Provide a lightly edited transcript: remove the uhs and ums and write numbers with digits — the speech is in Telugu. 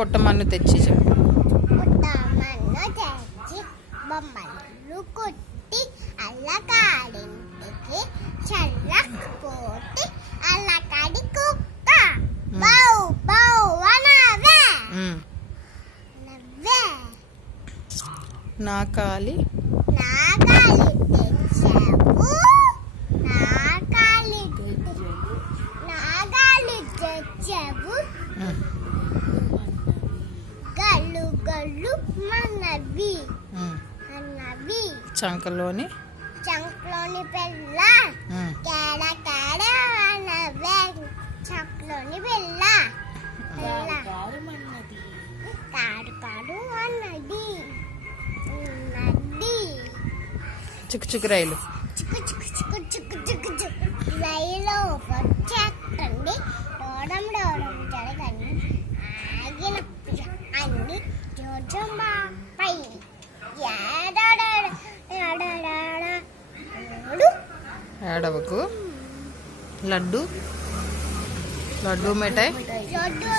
పుట్టమన్ను తెచ్చి చెప్పు. పుట్టమన్ను తెచ్చి బొమ్మలు కుట్టి అల్లకాడింటికి చల్లకపోతే అల్లకాడి కుక్క బౌ బౌ అనవే నవ్వే. నాకాలి తెచ్చావు నాగాలి తెచ్చావు గల్లు గల్లు మనవి అన్నవి. చంకలోని పిల్ల కేడ కేడ అనవే చంకలోని పిల్ల కాడు కాడు అన్నది నది. చిక్కు చిక్కు రైలు రైలు వచ్చేస్తండి డోడం డోడం జరగండి ఆగిన అన్ని జోజంబాపై ఏడవకు. లడ్డు లడ్డు మిఠాయి లడ్డు